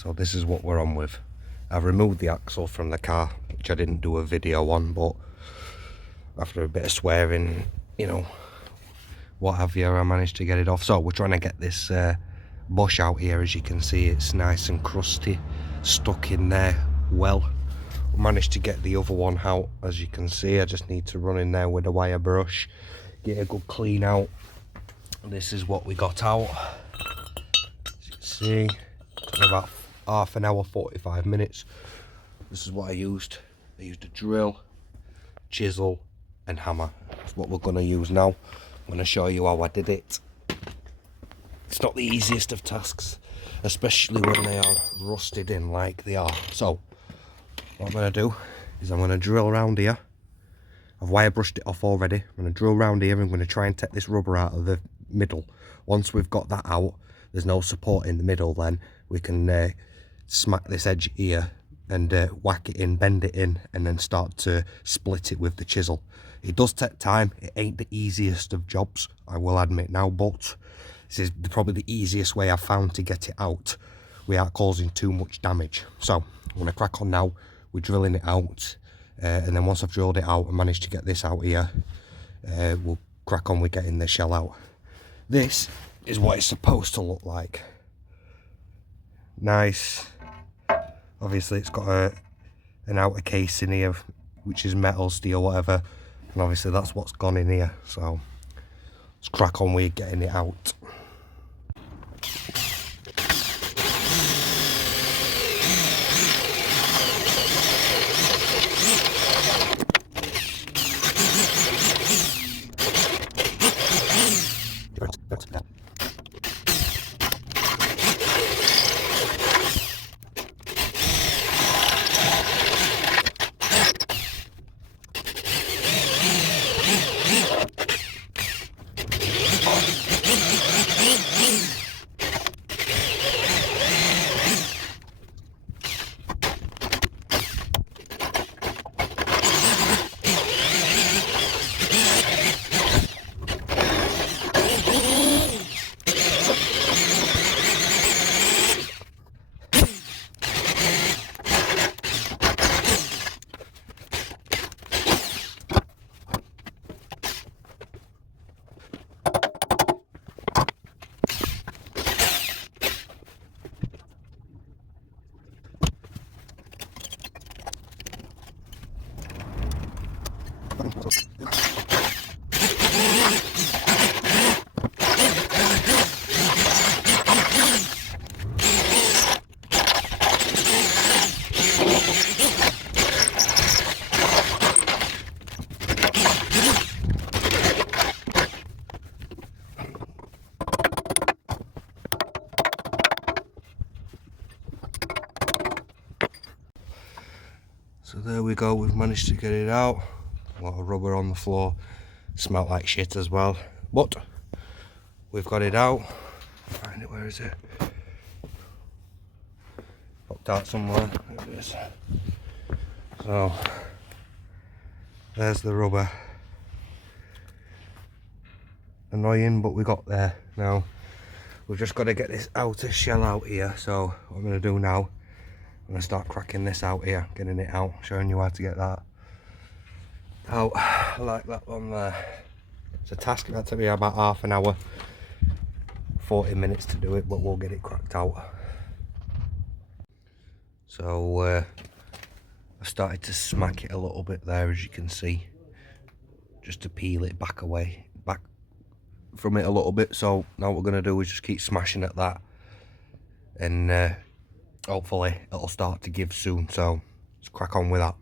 So this is what we're on with. I've removed the axle from the car, which I didn't do a video on, but after a bit of swearing, you know, what have you, I managed to get it off. So we're trying to get this bush out here. As you can see, it's nice and crusty, stuck in there well. We managed to get the other one out. As you can see, I just need to run in there with a wire brush, get a good clean out. This is what we got out. As you can see, took about half an hour, 45 minutes. This is what I used. I used a drill, chisel and hammer. That's what we're going to use now. I'm going to show you how I did it. It's not the easiest of tasks, especially when they are rusted in like they are. So what I'm going to do is I'm going to drill around here. I've wire brushed it off already. I'm going to drill around here. I'm going to try and take this rubber out of the middle. Once we've got that out, there's no support in the middle, then we can smack this edge here and whack it in, bend it in, and then start to split it with the chisel. It does take time. It ain't the easiest of jobs, I will admit now, but this is probably the easiest way I've found to get it out without causing too much damage. So I'm going to crack on now. We're drilling it out, and then once I've drilled it out and managed to get this out here, we'll crack on with getting the shell out. This is what it's supposed to look like. Nice. Obviously it's got an outer casing here, which is metal, steel, whatever, and obviously that's what's gone in here. So let's crack on with getting it out. So there we go, we've managed to get it out. A lot of rubber on the floor, smelt like shit as well, but we've got it out. Find it, where is it? Popped out somewhere, there it is. So there's the rubber. Annoying, but we got there. Now we've just got to get this outer shell out here. So what I'm going to do now, I'm going to start cracking this out here, getting it out, showing you how to get that out like that one there. It's a task that took me about half an hour, 40 minutes to do it, but we'll get it cracked out. So I started to smack it a little bit there, as you can see, just to peel it back from it a little bit. So now what we're going to do is just keep smashing at that, and hopefully it'll start to give soon. So let's crack on with that.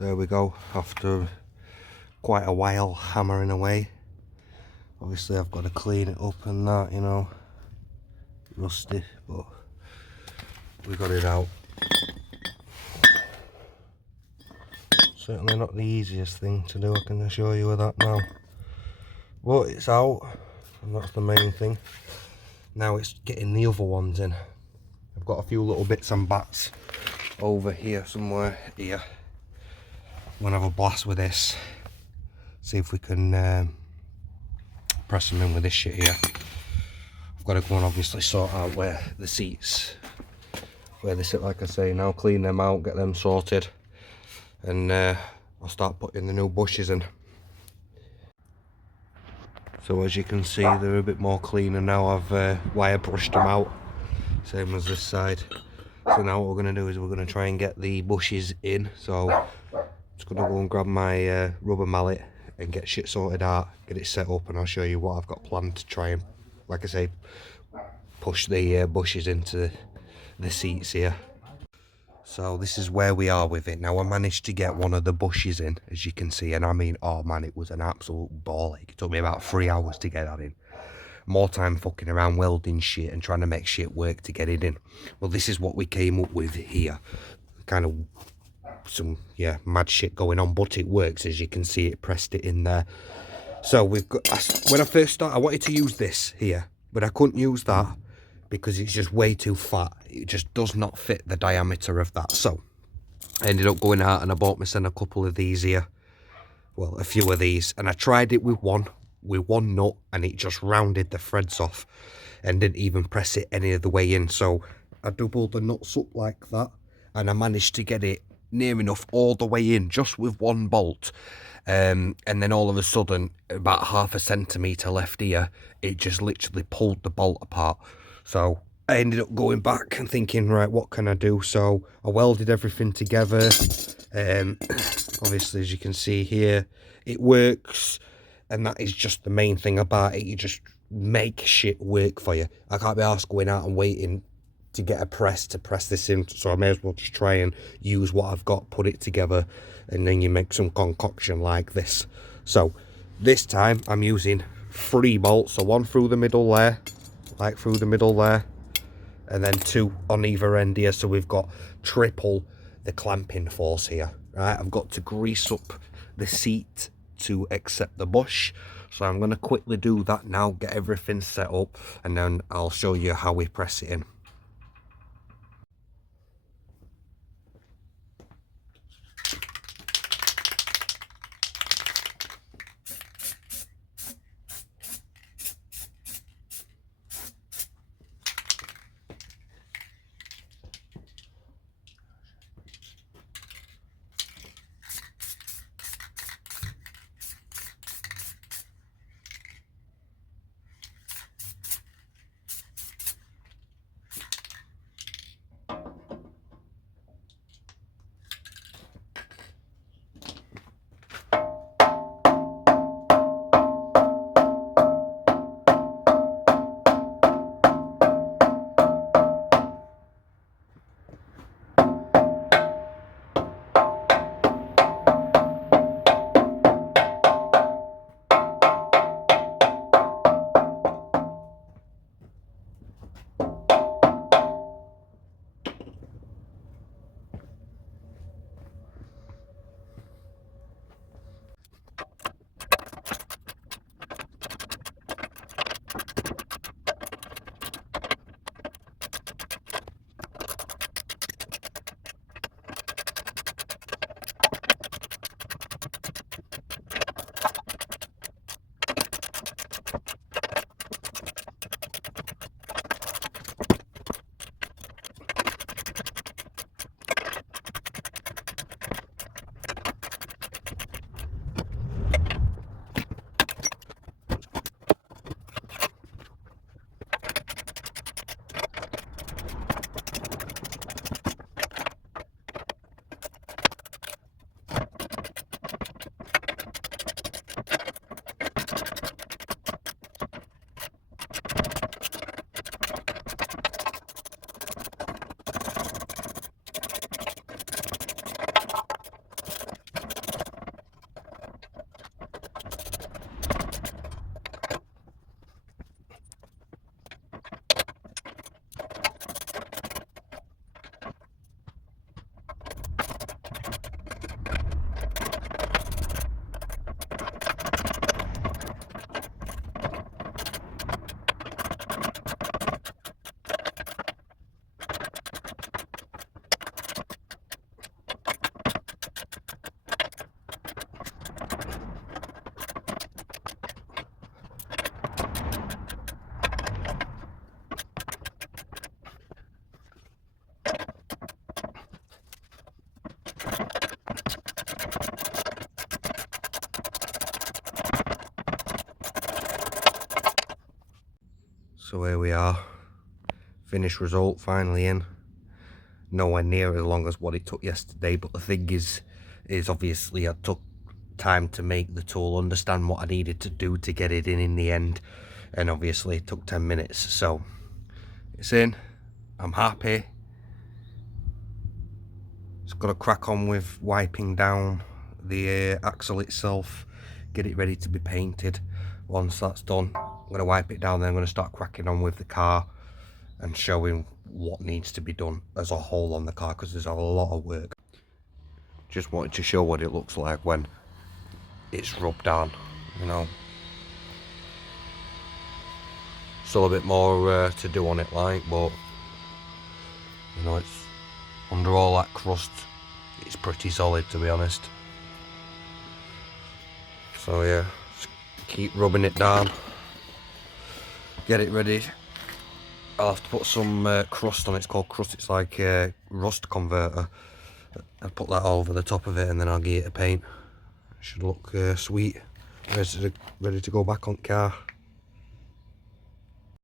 there we go, after quite a while hammering away. Obviously I've got to clean it up and that, you know, rusty, but we got it out. Certainly not the easiest thing to do, I can assure you of that now. But it's out, and that's the main thing. Now it's getting the other ones in. I've got a few little bits and bats over here somewhere here. I'm gonna have a blast with this. See if we can press them in with this shit here. I've got to go and obviously sort out where the seats, where they sit, like I say, now clean them out, get them sorted, and I'll start putting the new bushes in. So as you can see, they're a bit more cleaner now. I've wire brushed them out, same as this side. So now what we're going to do is we're going to try and get the bushes in. So I'm just going to go and grab my rubber mallet and get shit sorted out, get it set up, and I'll show you what I've got planned to try and, like I say, push the bushes into the seats here. So this is where we are with it. Now I managed to get one of the bushes in, as you can see, and I mean, oh man, it was an absolute ball ache. It took me about 3 hours to get that in. More time fucking around welding shit and trying to make shit work to get it in. Well, this is what we came up with here. Kind of some, yeah, mad shit going on, but it works. As you can see, it pressed it in there. So we've got, when I first started, I wanted to use this here, but I couldn't use that because it's just way too fat. It just does not fit the diameter of that. So I ended up going out and I bought myself a couple of these here. Well, a few of these, and I tried it with one nut, and it just rounded the threads off and didn't even press it any of the way in. So I doubled the nuts up like that, and I managed to get it near enough all the way in just with one bolt. And then all of a sudden, about 1/2 centimetre left here, it just literally pulled the bolt apart. So I ended up going back and thinking, right, what can I do? So I welded everything together. Obviously, as you can see here, it works, and that is just the main thing about it. You just make shit work for you. I can't be arsed going out and waiting to get a press to press this in, so I may as well just try and use what I've got, put it together, and then you make some concoction like this. So this time I'm using 3 bolts, so 1 through the middle there, like through the middle there, and then 2 on either end here, so we've got triple the clamping force here. Right, I've got to grease up the seat to accept the bush, so I'm going to quickly do that now, get everything set up, and then I'll show you how we press it in. So here we are, finished result finally in. Nowhere near as long as what it took yesterday, but the thing is obviously I took time to make the tool, understand what I needed to do to get it in the end, and obviously it took 10 minutes. So it's in, I'm happy. Just got to crack on with wiping down the axle itself, get it ready to be painted. Once that's done, I'm going to wipe it down, then I'm going to start cracking on with the car and showing what needs to be done as a whole on the car, because there's a lot of work. Just wanted to show what it looks like when it's rubbed on, you know. Still a bit more to do on it, like, but you know, it's under all that crust, it's pretty solid, to be honest. So yeah, just keep rubbing it down, get it ready. I'll have to put some crust on it. It's called crust, it's like a rust converter. I'll put that over the top of it and then I'll give it a paint. It should look sweet, ready to go back on car.